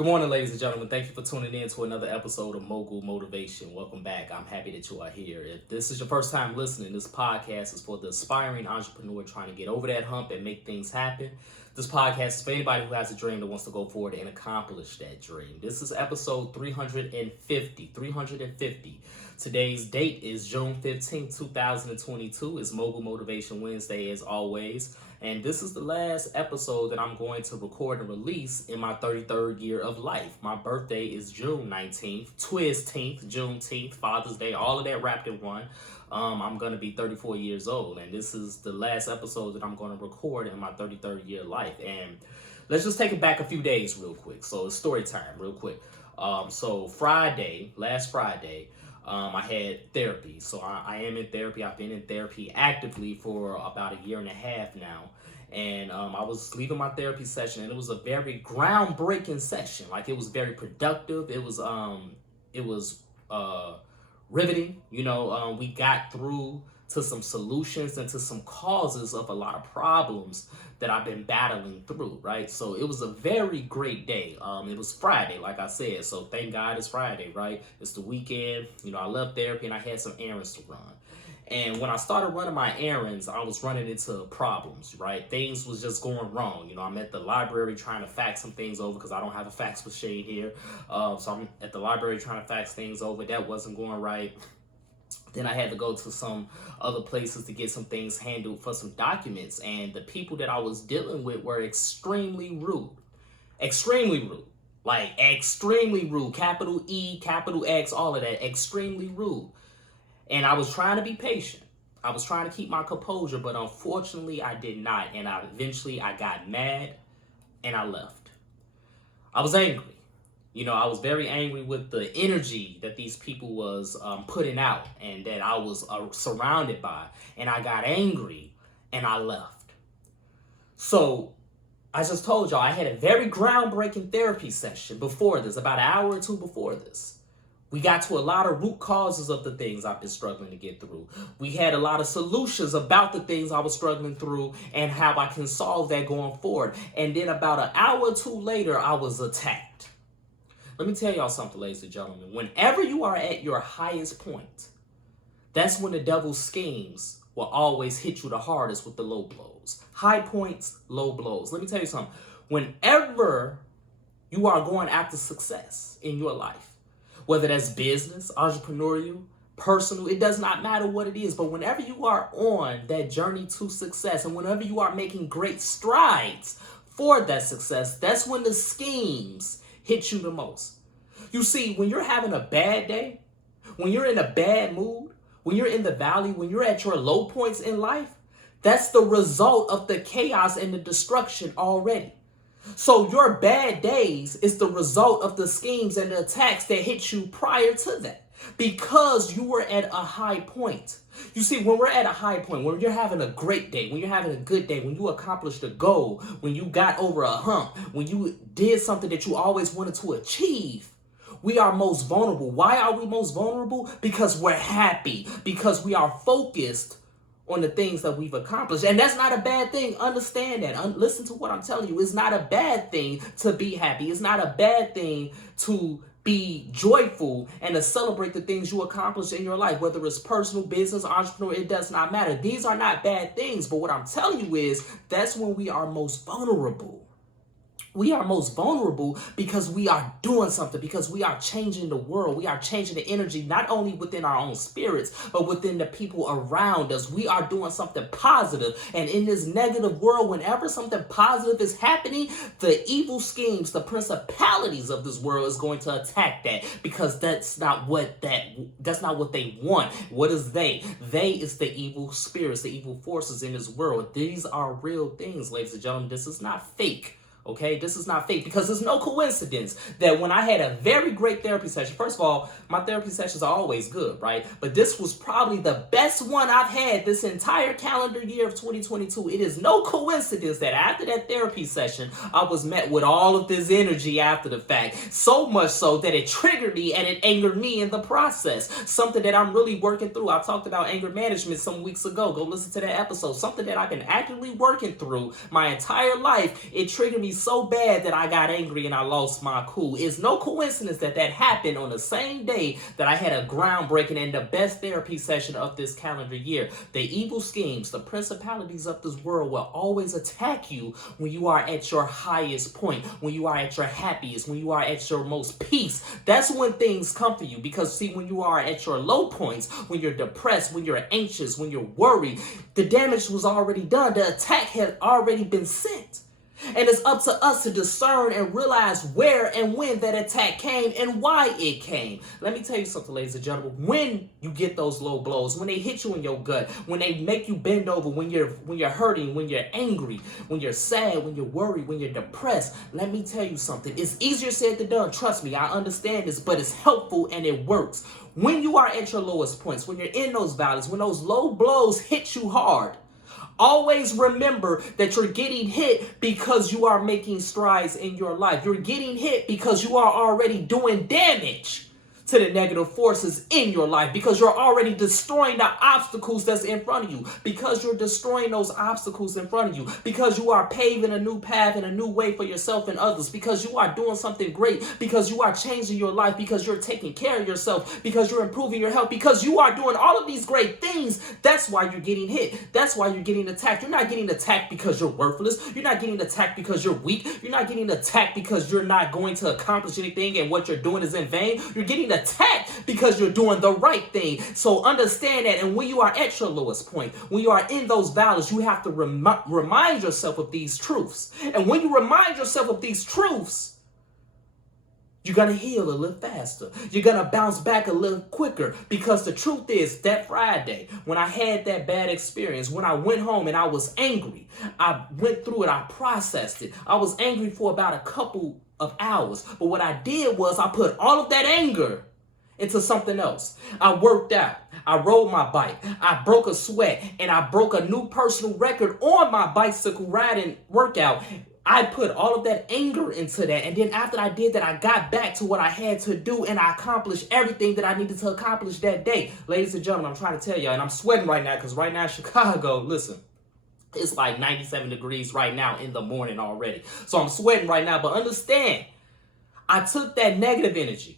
Good morning, ladies and gentlemen. Thank you for tuning in to another episode of Mogul Motivation. Welcome back. I'm happy that you are here. If this is your first time listening, this podcast is for the aspiring entrepreneur trying to get over that hump and make things happen. This podcast is for anybody who has a dream that wants to go forward and accomplish that dream. This is episode 350. Today's date is June 15th, 2022. It's Mogul Motivation Wednesday as always. And this is the last episode that I'm going to record and release in my 33rd year of life. My birthday is June 19th, Twisteenth, Juneteenth, Father's Day, all of that wrapped in one. I'm going to be 34 years old, and this is the last episode that I'm going to record in my 33rd year of life. And let's just take it back a few days real quick. So it's story time real quick. Last Friday, I had therapy. So I am in therapy. I've been in therapy actively for about a year and a half now. And I was leaving my therapy session, and it was a very groundbreaking session. Like, it was very productive. It was riveting. We got through to some solutions and to some causes of a lot of problems that I've been battling through, right? So it was a very great day. It was Friday, like I said, so thank God it's Friday, right? It's the weekend. I love therapy, and I had some errands to run. And when I started running my errands, I was running into problems, right? Things was just going wrong. I'm at the library trying to fax some things over because I don't have a fax machine here. So I'm at the library trying to fax things over. That wasn't going right. Then I had to go to some other places to get some things handled for some documents. And the people that I was dealing with were extremely rude. Extremely rude. Like, extremely rude. Capital E, capital X, all of that. Extremely rude. And I was trying to be patient. I was trying to keep my composure, but unfortunately I did not. And eventually I got mad and I left. I was angry. I was very angry with the energy that these people was putting out and that I was surrounded by. And I got angry and I left. So I just told y'all I had a very groundbreaking therapy session before this, about an hour or two before this. We got to a lot of root causes of the things I've been struggling to get through. We had a lot of solutions about the things I was struggling through and how I can solve that going forward. And then about an hour or two later, I was attacked. Let me tell y'all something, ladies and gentlemen. Whenever you are at your highest point, that's when the devil's schemes will always hit you the hardest with the low blows. High points, low blows. Let me tell you something. Whenever you are going after success in your life, whether that's business, entrepreneurial, personal, it does not matter what it is. But whenever you are on that journey to success and whenever you are making great strides for that success, that's when the schemes hit you the most. You see, when you're having a bad day, when you're in a bad mood, when you're in the valley, when you're at your low points in life, that's the result of the chaos and the destruction already. So your bad days is the result of the schemes and the attacks that hit you prior to that because you were at a high point. You see, when we're at a high point, when you're having a great day, when you're having a good day, when you accomplished a goal, when you got over a hump, when you did something that you always wanted to achieve, we are most vulnerable. Why are we most vulnerable? Because we're happy, because we are focused on the things that we've accomplished. And that's not a bad thing. Understand that. Listen to what I'm telling you. It's not a bad thing to be happy. It's not a bad thing to be joyful and to celebrate the things you accomplish in your life, whether it's personal, business, entrepreneur, it does not matter. These are not bad things. But what I'm telling you is that's when we are most vulnerable. We are most vulnerable because we are doing something, because we are changing the world. We are changing the energy, not only within our own spirits, but within the people around us. We are doing something positive. And in this negative world, whenever something positive is happening, the evil schemes, the principalities of this world is going to attack that because that's not what they want. What is they? They is the evil spirits, the evil forces in this world. These are real things, ladies and gentlemen. This is not fake. Okay, this is not fake because it's no coincidence that when I had a very great therapy session, first of all, my therapy sessions are always good, right? But this was probably the best one I've had this entire calendar year of 2022. It is no coincidence that after that therapy session, I was met with all of this energy after the fact. So much so that it triggered me and it angered me in the process. Something that I'm really working through. I talked about anger management some weeks ago. Go listen to that episode. Something that I've been actively working through my entire life. It triggered me me so bad that I got angry and I lost my cool. It's no coincidence that that happened on the same day that I had a groundbreaking and the best therapy session of this calendar year. The evil schemes, the principalities of this world will always attack you when you are at your highest point, when you are at your happiest, when you are at your most peace. That's when things come for you, because see, when you are at your low points, when you're depressed, when you're anxious, when you're worried, the damage was already done. The attack had already been sent. And it's up to us to discern and realize where and when that attack came and why it came. Let me tell you something, ladies and gentlemen. When you get those low blows, when they hit you in your gut, when they make you bend over, when you're hurting, when you're angry, when you're sad, when you're worried, when you're depressed, let me tell you something. It's easier said than done. Trust me, I understand this, but it's helpful and it works. When you are at your lowest points, when you're in those valleys, when those low blows hit you hard, always remember that you're getting hit because you are making strides in your life. You're getting hit because you are already doing damage to the negative forces in your life, because you're already destroying the obstacles that's in front of you, because you're destroying those obstacles in front of you, because you are paving a new path and a new way for yourself and others, because you are doing something great, because you are changing your life, because you're taking care of yourself, because you're improving your health, because you are doing all of these great things. That's why you're getting hit. That's why you're getting attacked. You're not getting attacked because you're worthless. You're not getting attacked because you're weak. You're not getting attacked because you're not going to accomplish anything and what you're doing is in vain. You're getting attacked because you're doing the right thing. So understand that. And when you are at your lowest point, when you are in those valleys, you have to remind yourself of these truths. And when you remind yourself of these truths, you're going to heal a little faster. You're going to bounce back a little quicker, because the truth is that Friday, when I had that bad experience, when I went home and I was angry, I went through it, I processed it. I was angry for about a couple of hours. But what I did was I put all of that anger into something else. I worked out. I rode my bike. I broke a sweat, and I broke a new personal record on my bicycle riding workout. I put all of that anger into that. And then after I did that, I got back to what I had to do, and I accomplished everything that I needed to accomplish that day. Ladies and gentlemen, I'm trying to tell y'all, and I'm sweating right now, because right now in Chicago, listen, it's like 97 degrees right now in the morning already. So I'm sweating right now, but understand, I took that negative energy.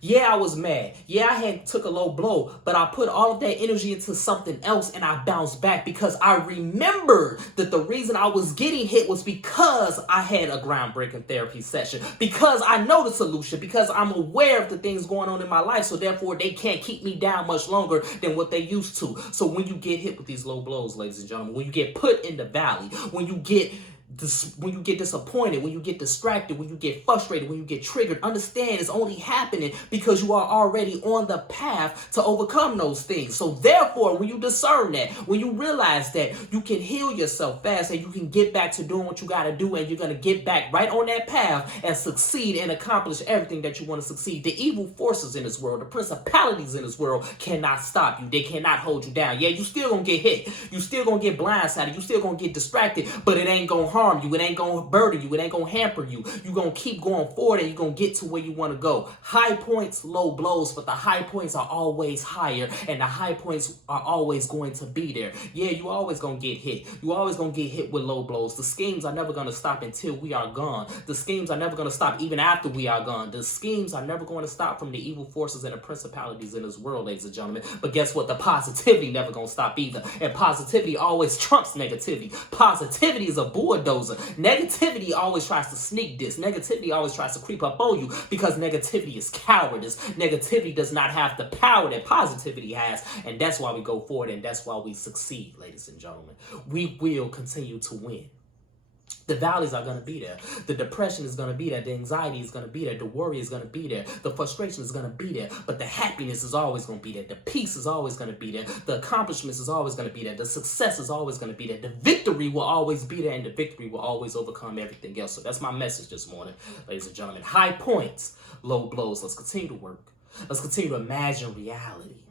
Yeah, I was mad. Yeah, I had took a low blow, but I put all of that energy into something else, and I bounced back, because I remembered that the reason I was getting hit was because I had a groundbreaking therapy session, because I know the solution, because I'm aware of the things going on in my life, so therefore they can't keep me down much longer than what they used to. So when you get hit with these low blows, ladies and gentlemen, when you get put in the valley, when you get disappointed, when you get distracted, when you get frustrated, when you get triggered, understand it's only happening because you are already on the path to overcome those things. So therefore, when you discern that, when you realize that, you can heal yourself fast, and you can get back to doing what you got to do, and you're going to get back right on that path and succeed and accomplish everything that you want to succeed. The evil forces in this world, the principalities in this world cannot stop you. They cannot hold you down. Yeah, you still going to get hit. You still going to get blindsided. You still going to get distracted, but it ain't going to harm you. It ain't going to burden you. It ain't going to hamper you. You're going to keep going forward, and you're going to get to where you want to go. High points, low blows, but the high points are always higher, and the high points are always going to be there. Yeah, you always going to get hit. You always going to get hit with low blows. The schemes are never going to stop until we are gone. The schemes are never going to stop even after we are gone. The schemes are never going to stop from the evil forces and the principalities in this world, ladies and gentlemen. But guess what? The positivity never going to stop either. And positivity always trumps negativity. Positivity is a bulldozer. Negativity always tries to sneak this. Negativity always tries to creep up on you, because negativity is cowardice. Negativity does not have the power that positivity has, and that's why we go forward, and that's why we succeed, ladies and gentlemen. We will continue to win. The valleys are going to be there. The depression is going to be there. The anxiety is going to be there. The worry is going to be there. The frustration is going to be there. But the happiness is always going to be there. The peace is always going to be there. The accomplishments is always going to be there. The success is always going to be there. The victory will always be there, and the victory will always overcome everything else. So that's my message this morning, ladies and gentlemen. High points, low blows. Let's continue to work. Let's continue to imagine reality.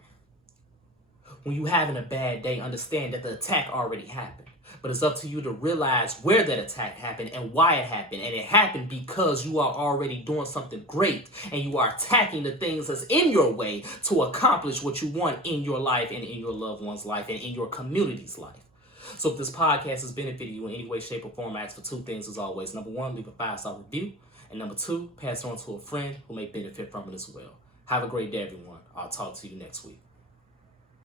When you're having a bad day, understand that the attack already happened. But it's up to you to realize where that attack happened and why it happened. And it happened because you are already doing something great, and you are attacking the things that's in your way to accomplish what you want in your life and in your loved one's life and in your community's life. So if this podcast has benefited you in any way, shape, or form, I ask for two things as always. Number one, leave a 5-star review. And number two, pass it on to a friend who may benefit from it as well. Have a great day, everyone. I'll talk to you next week.